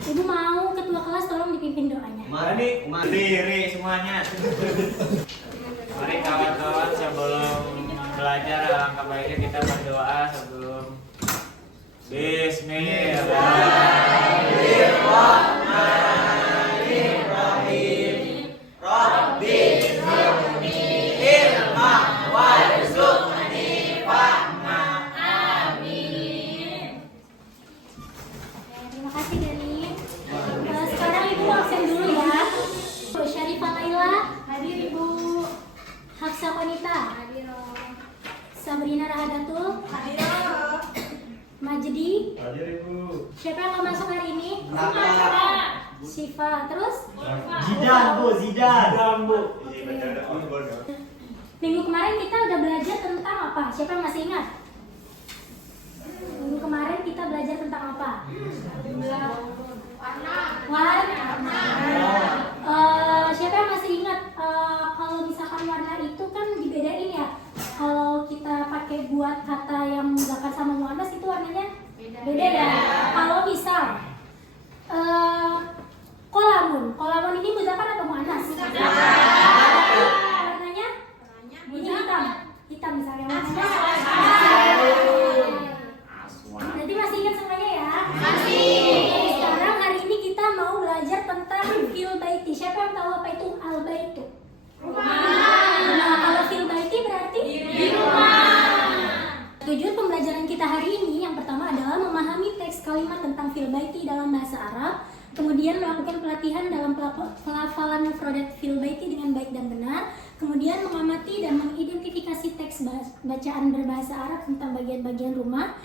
Ibu mau ketua kelas tolong dipimpin doanya. Mari berdiri semuanya. Mari kawan-kawan, sebelum belajar alangkah baiknya kita berdoa sebelum Bismillahirrahmanirrahim. Rabbi zidni ilma warzuqni fahma. Amin. Terima kasih Dani. Sekarang Ibu absen dulu ya. Bu Syarifah Laila, hadir Ibu. Hafsa Konita, hadir. Sabrina Rahadatul, hadir. Majdi, Hadir Ibu. siapa yang mau masuk hari ini? Siva, terus? Zidan Bu. Minggu kemarin kita udah belajar tentang apa? Siapa yang masih ingat? Minggu kemarin kita belajar tentang apa? Warna. Siapa yang masih ingat kalau misalkan warna itu kan dibedain ya? Kalau kita pakai buat kata yang muzakkar sama muannas itu warnanya beda ya. Kalau misal kolamun ini muzakkar atau muannas? Warnanya ini hitam misalnya warnanya. Berarti masih ingat semuanya ya? Masih. Sekarang hari ini kita mau belajar tentang fil baiti. Siapa yang tahu apa itu al baitu? Nah, kalau fil baiti berarti di rumah. Tujuan pembelajaran kita hari ini yang pertama adalah memahami teks kalimat tentang fil baiti dalam bahasa Arab, kemudian melakukan pelatihan dalam pelafalan mufradat fil baiti dengan baik dan benar, kemudian mengamati dan mengidentifikasi teks bacaan berbahasa Arab tentang bagian-bagian rumah.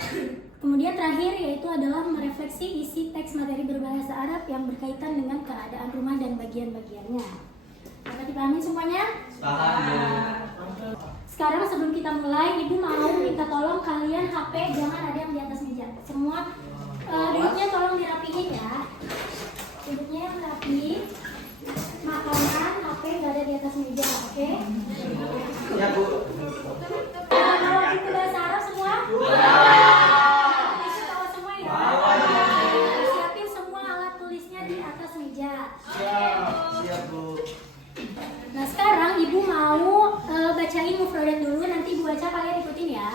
Kemudian terakhir yaitu adalah merefleksi isi teks materi berbahasa Arab yang berkaitan dengan keadaan rumah dan bagian-bagiannya. Dapat dipahami semuanya? Sekarang sebelum kita mulai, Ibu mau minta tolong kalian HP jangan ada yang di atas meja. Semua duduknya tolong dirapihin ya. Duduknya yang rapi. Makanan, HP nggak ada di atas meja, oke? Ya Bu. Kalau buku bahasa Arab semua? Bisa tahu semua ya? Siapin semua alat tulisnya di atas meja. Siap Bu. Nah sekarang Ibu mau bacain mufradat dulu, nanti Ibu baca kalian ikutin ya.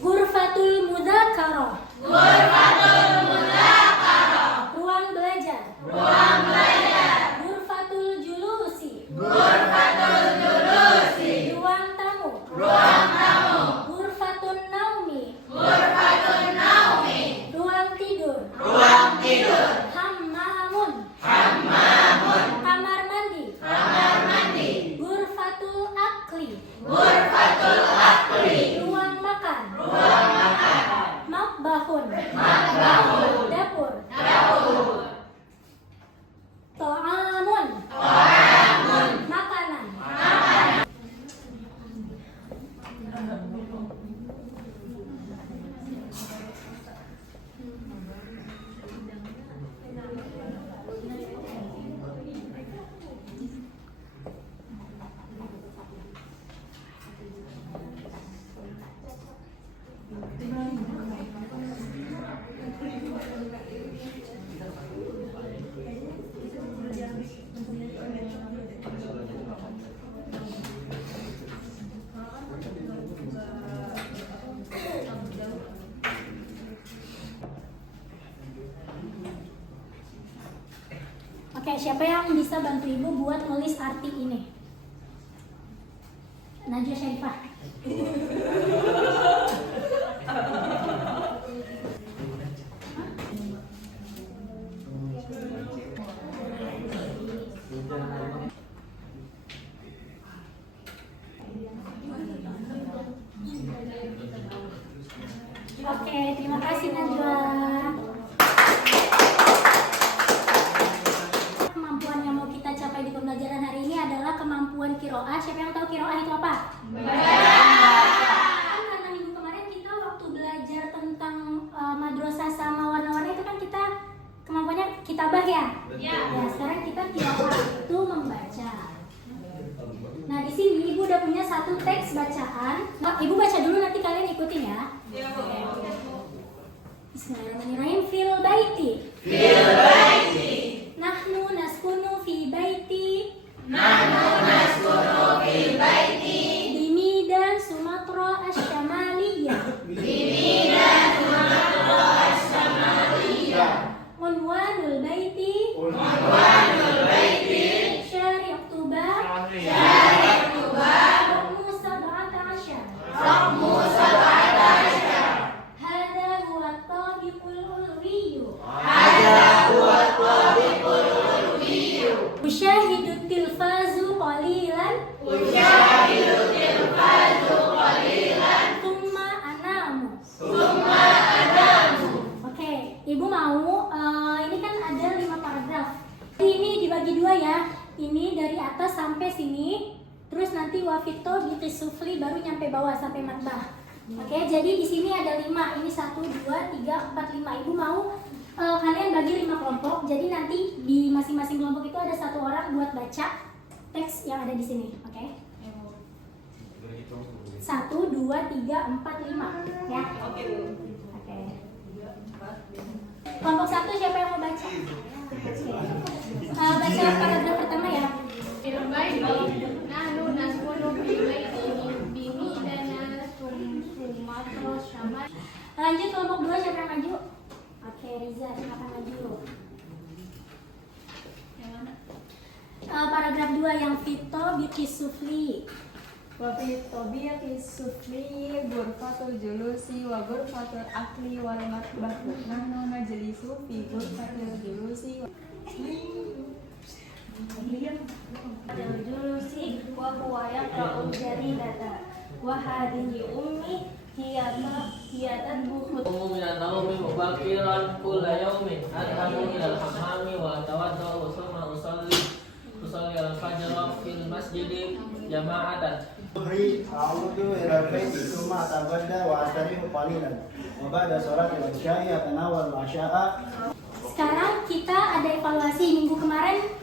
Ghurfatul mudzakarah. Ruang belajar. Ghurfatul julusi. Ruang tamu. Ghurfatun naumi. Ruang tidur. Hammamun. Kamar mandi. Ghurfatul akli. Ruang makan. Matbahun. Dapur. Ta'amun. Makanan. Oke, siapa yang bisa bantu Ibu buat nulis arti ini? Najwa Syarifah. Oke, terima kasih Najwa. Kemampuan yang mau kita capai di pembelajaran hari ini adalah kemampuan qiraah. Siapa yang tahu qiraah itu apa? Kan karena minggu kemarin kita waktu belajar tentang madrasah sama warna-warna itu kan kita kemampuannya kitabah ya? Ya, sekarang kita qiraah itu membaca. Nah, di sini Ibu udah punya satu teks bacaan. Ibu baca dulu nanti kalian ikutin ya. Bismillahirrahmanirrahim. Fil baiti baiti. Nahnu naskunu fi baiti. Bimidan Sumatera Asyamaliyah. Unwanul baiti. Syari' Oktober. Raqmu 17. Hadza huwa at-tabiqul ulwi. Usyahidu tilfazu qalilan. Thumma anamu. Oke, Ibu mau ini kan ada 5 paragraf. Ini dibagi 2 ya. Ini dari atas sampai sini. Terus nanti wafito biqisufli baru nyampe bawah sampai matbah. Oke, jadi di sini ada 5. Ini 1 2 3 4 5. Ibu mau kalian bagi 5 kelompok. Jadi nanti di masing-masing kelompok itu ada 1 orang buat baca teks yang ada di sini. Oke. 1 2 3 4 5 ya. Oke. Kelompok 1 siapa yang mau baca? Baca paragraf pertama ya. Nahnu naskunu fi baiti bimidana Sumatera Syamal. Lanjut kelompok 2 siapa yang maju? Oke, Riza silakan maju. Yang mana? Paragraf 2 yang fito biqisufli. Wa fi tabiqi sufli ghurfatul julusi wa ghurfatul akli wal matbah. Nahnu najlisu fi ghurfatil julusi Julusi wa huwa yaqra'ul jaridata wa hadhihi ummi hiya tadbukhu. من النوم مبكرا كل يوم أذهب إلى الحمام وأتوضأ ثم أصلي الفجر في المسجد جماعة. أعود إلى البيت ثم أتغدى وأستريح قليلا وبعد صلاة العشاء أتناول العشاء. Sekarang kita ada evaluasi minggu kemarin.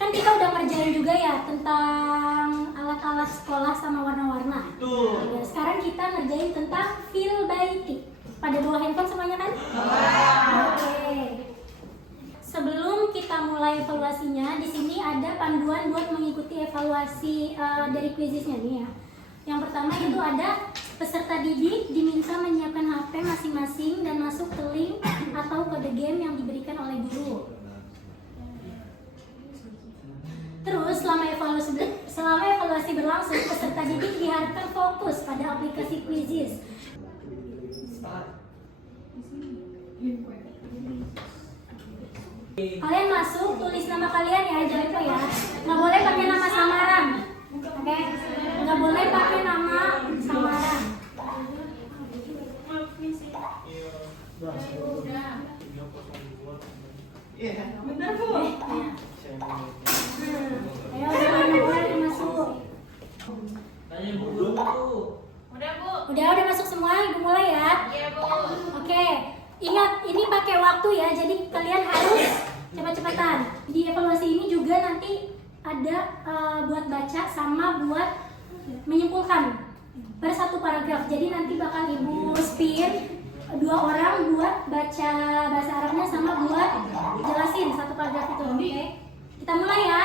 Kan kita udah ngerjain juga ya tentang alat-alat sekolah sama warna-warna. Ya, sekarang kita ngerjain tentang fil baiti. Pada bawa handphone semuanya kan? Oke. Sebelum kita mulai evaluasinya, di sini ada panduan buat mengikuti evaluasi dari quizisnya nih ya. Yang pertama itu ada peserta didik diminta menyiapkan HP masing-masing dan masuk ke link atau kode game yang diberikan oleh guru. Terus selama evaluasi berlangsung, peserta didik diharapkan fokus pada aplikasi Quizizz. Kalian masuk, tulis nama kalian ya, jangan lupa ya. Nggak boleh pakai nama samaran, oke? Nggak boleh pakai nama samaran. Benar, Bu. Ayo, udah masuk. Tanya Bu dulu tuh. Udah, Bu. Udah masuk semua, Ibu mulai ya. Iya, Bu. Oke, ingat ini pakai waktu ya, jadi kalian harus cepat-cepatan. Di evaluasi ini juga nanti ada buat baca sama buat menyimpulkan per 1 paragraf. Jadi nanti bakal Ibu spin 2 orang buat baca bahasa Arabnya sama buat jelasin 1 paragraf itu. Oke, kita mulai ya.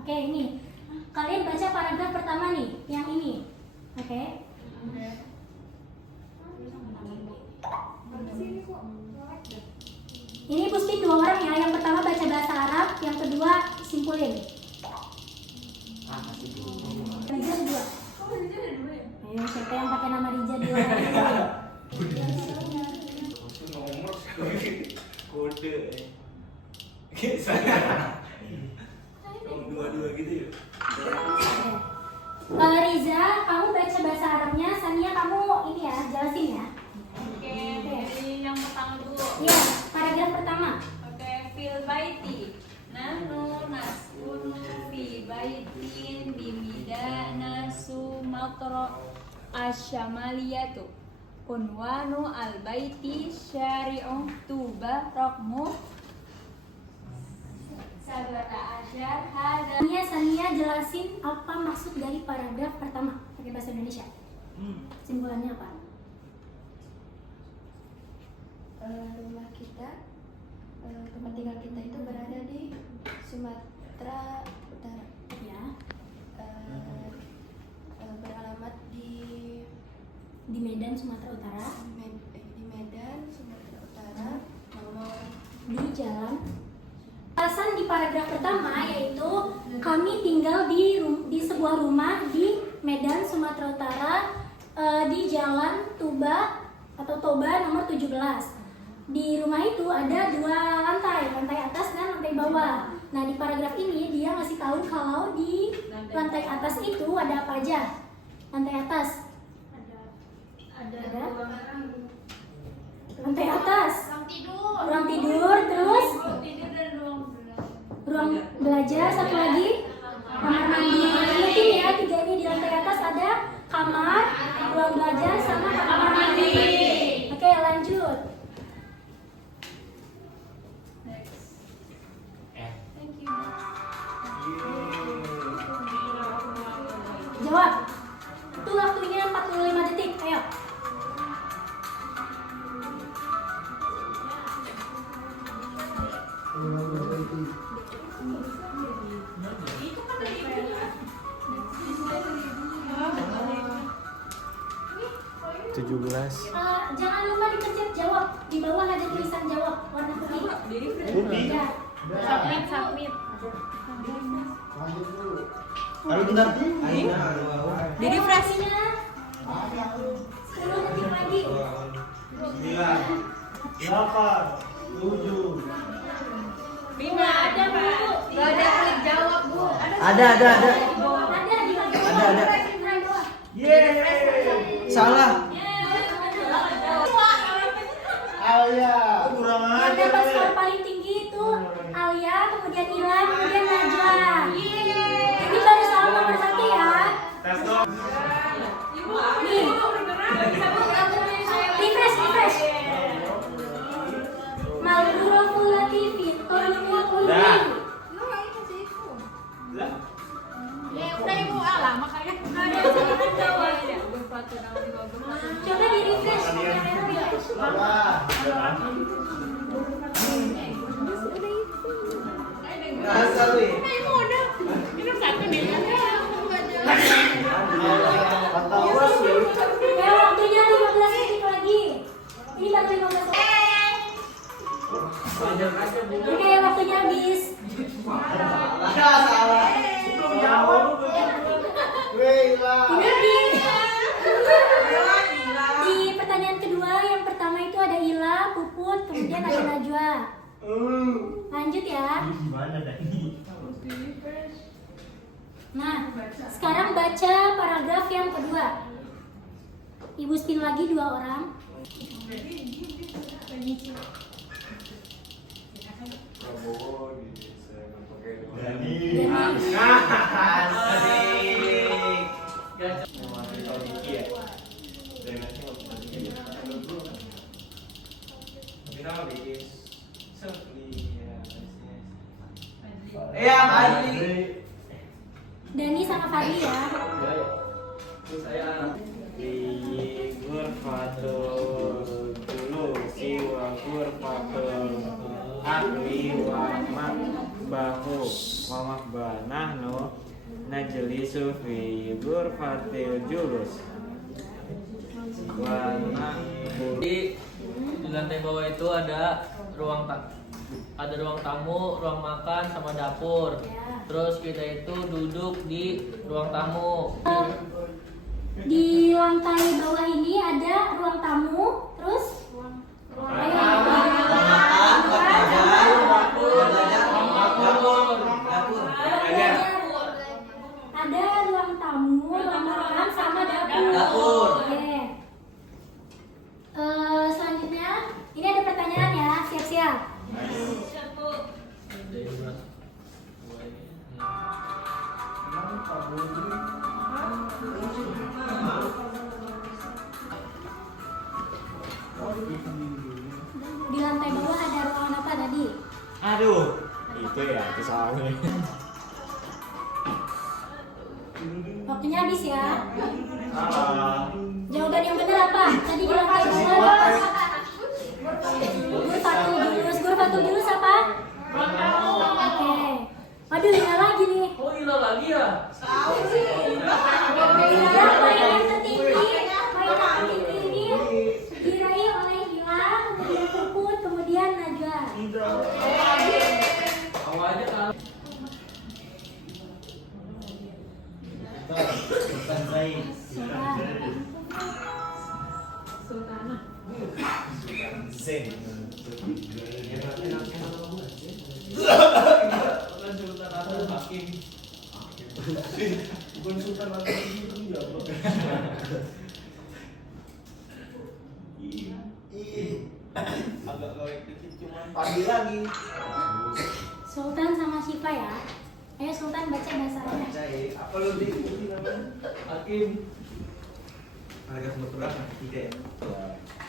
Oke, ini kalian baca paragraf pertama nih, yang ini. Oke. Ini Ibu spin 2 orang ya. Yang pertama baca bahasa Arab, yang kedua simpulin. Rija ada 2. Ayo, siapa yang pakai nama Rija 2 orang? Kode. Dua-dua gitu ya. Riza, kamu baca bahasa Arabnya, Sania kamu ini ya, jelasin ya. Oke, dari yang pertama dulu. Iya, paragraf pertama. Oke, fil baiti. Nahnu naskunu fi baitin bimidana Sumatera Asyamaliyatu. Unwanu al baiti syari'u tuba raqmu 17. Sania jelasin apa maksud dari paragraf pertama pakai bahasa Indonesia. Simpulannya apa? rumah kita, tempat tinggal kita itu berada di Sumatera Utara. Ya. Beralamat di Medan, Sumatera Utara. di Medan, Sumatera Utara. Nomor Di jalan. Alasan di paragraf pertama yaitu kami tinggal di sebuah rumah di Medan, Sumatera Utara, di Jalan Tuba atau Toba nomor 17. Di rumah itu ada 2 lantai, lantai atas dan lantai bawah. Nah, di paragraf ini dia ngasih tahu kalau di lantai atas itu ada apa aja. Lantai atas. Ada. Lantai atas. Ruang tidur, terus ruang belajar, satu lagi kamar mandi. Mungkin ya, 3 ini di lantai atas ada kamar, ruang belajar, sama kamar mandi. Oke, lanjut. Jawab. Itu waktunya 45 detik. Ayo. Jangan lupa dipencet jawab. Di bawah ada tulisan jawab warna putih. Ya. Submit. Lanjut dulu. Ayo bentar. Di refresh. 10 detik lagi. 9, 8, 7. Nggak ada, Bu. Nggak ada klik jawab, Bu. Ada. Ada di bagian Ada. bawah. Yeay. Salah. Alia. Kurang Yang dapat skor paling tinggi itu Alia, kemudian Ilham, kemudian Najwa. Ini baru soal nomor 1 ya. Nih. Refresh. Malburofulatif, tolongnya kuning. Coba di refresh. Ya, waktunya 15 detik lagi. Ini baru 15 detik. Oke, waktunya habis. Salah. Belum jawab. Di pertanyaan kedua, yang pertama itu ada Ila, Puput, kemudian ada Najwa. Lanjut ya. Nah, sekarang baca paragraf yang kedua. Ibu spin lagi 2 orang. Dani sama Fadli ya. Gurfatul julusi wa gurfatul akli wa makbahu wa makbanah no najlisu fi gurfatil julus wa Di lantai bawah itu ada ruang tamu, ruang makan, sama dapur. Terus kita itu duduk di ruang tamu. Di lantai bawah ini ada ruang tamu, terus ada ruang tamu, ruang makan, sama dapur. Oke. Selanjutnya, ini ada pertanyaan ya, siap-siap. Di lantai bawah ada ruangan apa tadi? aduh itu ya itu soalnya Waktunya habis ya. Jawaban yang benar apa? Tadi di lantai bawah. Zen. Bukan sultan atau hakim. Bukan sultan lagi ya. Agak korek dikit cuman. Pagi lagi. Sultan sama Syifa ya. Ayo Sultan baca bahasa Arabnya. Cai, apa lu diikuti namanya? Hakim. Paragraf berkurang ketiga ya.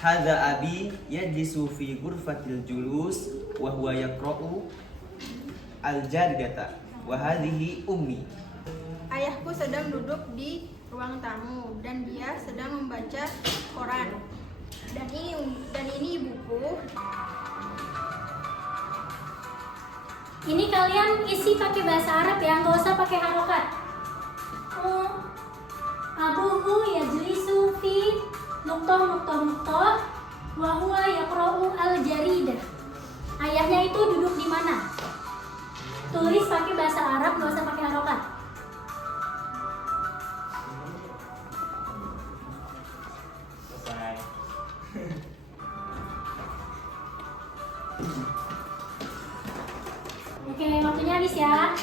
Hadza abi yajlisu fi ghurfatil julus wa huwa yaqra'u al-jaridata wa hadhihi ummi. Ayahku sedang duduk di ruang tamu dan dia sedang membaca koran. Dan ini ibuku. Ini kalian isi pakai bahasa Arab ya, nggak usah pakai harokat. Abuhu yajlisu fi nuktoh wa huwa yaqra'u al-jaridah. Ayahnya itu duduk di mana? Tulis pakai bahasa Arab, nggak usah pakai harokat. Selesai. Oke, waktunya habis ya.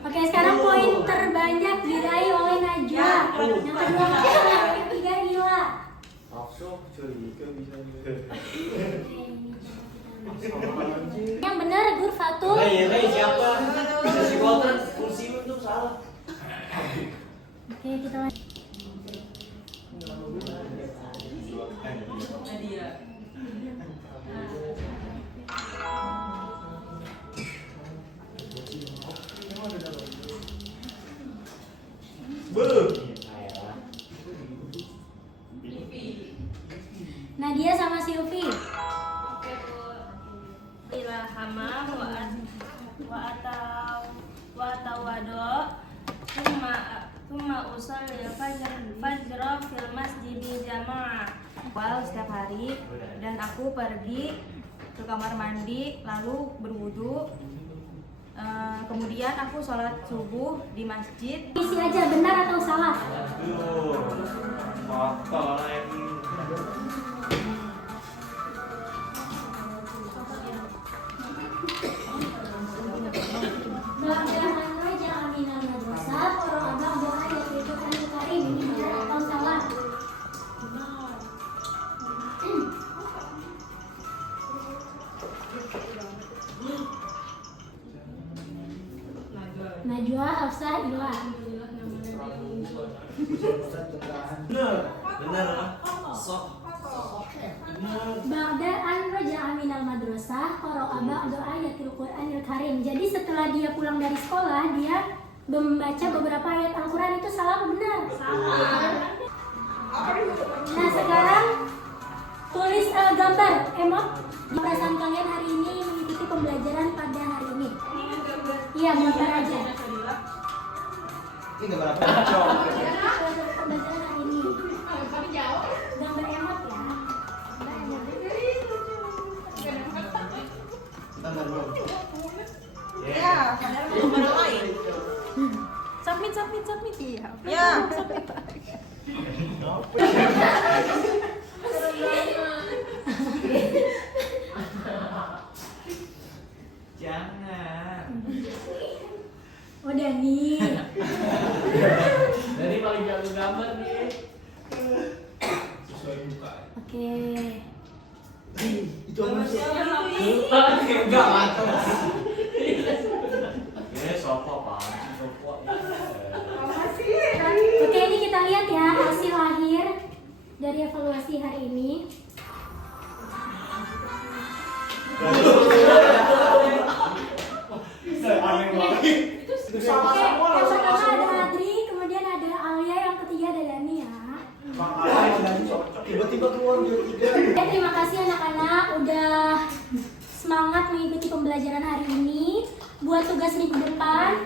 Oke, sekarang poin terbanyak diraih oleh Najwa. Yang kedua Ila, yang ketiga Ila. Afsok, curiga bisa juga. Yang benar Ghurfatul. Siapa? Si Walter, kursi itu salah. Oke, kita lanjut. Nadia. Nadia sama Silvi. Ilhama wa atawado Tuma usolil fajr fil masjidi jamaah. Setiap hari dan aku pergi ke kamar mandi lalu berwudu. Kemudian aku sholat subuh di masjid. Isi aja benar atau salah. Kotor lagi. Belajaran aja aminal madrasah, orang abang doa ya itu kan karim. Ini benar atau salah? Najwa, Hafsah, Ila. Benar lah. Sok. Ba'da an raja'a minal madrasah qara'a ba'da ayatil Qur'anil Karim. Jadi setelah dia pulang dari sekolah, dia membaca beberapa ayat Al-Qur'an. Itu salah atau benar? Salah. Nah, sekarang tulis gambar emot perasaan kalian hari ini mengikuti pembelajaran pada hari ini. Iya, gambar aja. Ini gambar apa? Pembelajaran hari ini. Gambar emot ya. Gambar belum. Ya, padahal mau orang lain. Submit. Iya. Ya. Jangan. Oh, Dani. Dari paling jago gambar nih. Oke. Itu apa sih? Enggak mantap. Ya sopo Pak. Sopo. Oke, ini kita lihat ya hasil akhir dari evaluasi hari ini. Aneh banget. Oke, yang pertama ada Adri, kemudian ada Alia, yang ketiga ada Dani ya. Tiba-tiba keluar dia tiga. Oke, terima kasih anak-anak udah semangat mengikuti pembelajaran hari ini. Buat tugas minggu depan,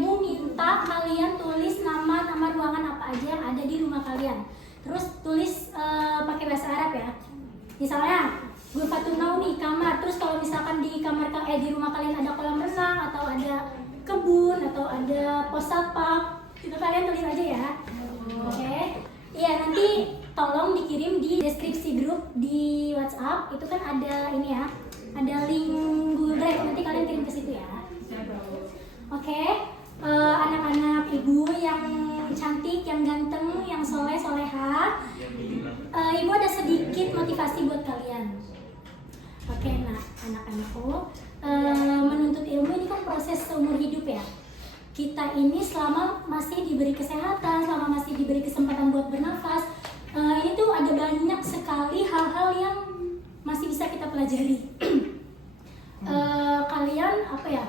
Ibu minta kalian tulis nama ruangan apa aja yang ada di rumah kalian. Terus tulis pakai bahasa Arab ya. Misalnya, Ghurfatun Naum nih kamar. Terus kalau misalkan di di rumah kalian ada kolam renang atau ada kebun atau ada pos satpam, itu kalian tulis aja ya. Oke. Iya, nanti tolong dikirim di deskripsi grup di WhatsApp. Itu kan ada ini ya, ada link Google Drive, nanti kalian kirim ke situ ya. Oke, anak-anak ibu yang cantik, yang ganteng, yang soleh soleha, ibu ada sedikit motivasi buat kalian. Oke, nah anak-anakku, menuntut ilmu ini kan proses seumur hidup ya. Kita ini selama masih diberi kesehatan, selama masih diberi kesempatan buat bernafas, ini tuh ada banyak sekali hal-hal yang masih bisa kita pelajari. Kalian apa ya?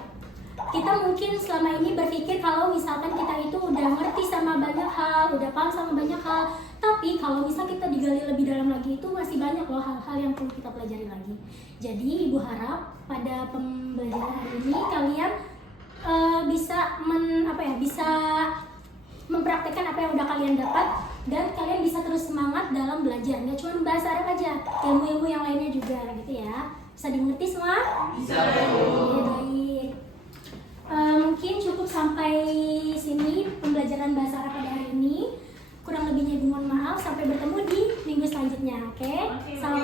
Kita mungkin selama ini berpikir kalau misalkan kita itu udah ngerti sama banyak hal, udah paham sama banyak hal, tapi kalau misal kita digali lebih dalam lagi itu masih banyak loh hal-hal yang perlu kita pelajari lagi. Jadi ibu harap pada pembelajaran hari ini kalian bisa bisa mempraktekkan apa yang udah kalian dapat, dan kalian bisa terus semangat dalam belajar. Nggak cuma bahasa Arab aja, ilmu-ilmu yang lainnya juga gitu ya. Bisa dimengerti semua? Bisa. Baik. Mungkin cukup sampai sini pembelajaran bahasa Arab pada hari ini. Kurang lebihnya ibu mohon maaf. Sampai bertemu di minggu selanjutnya. Oke? Salam.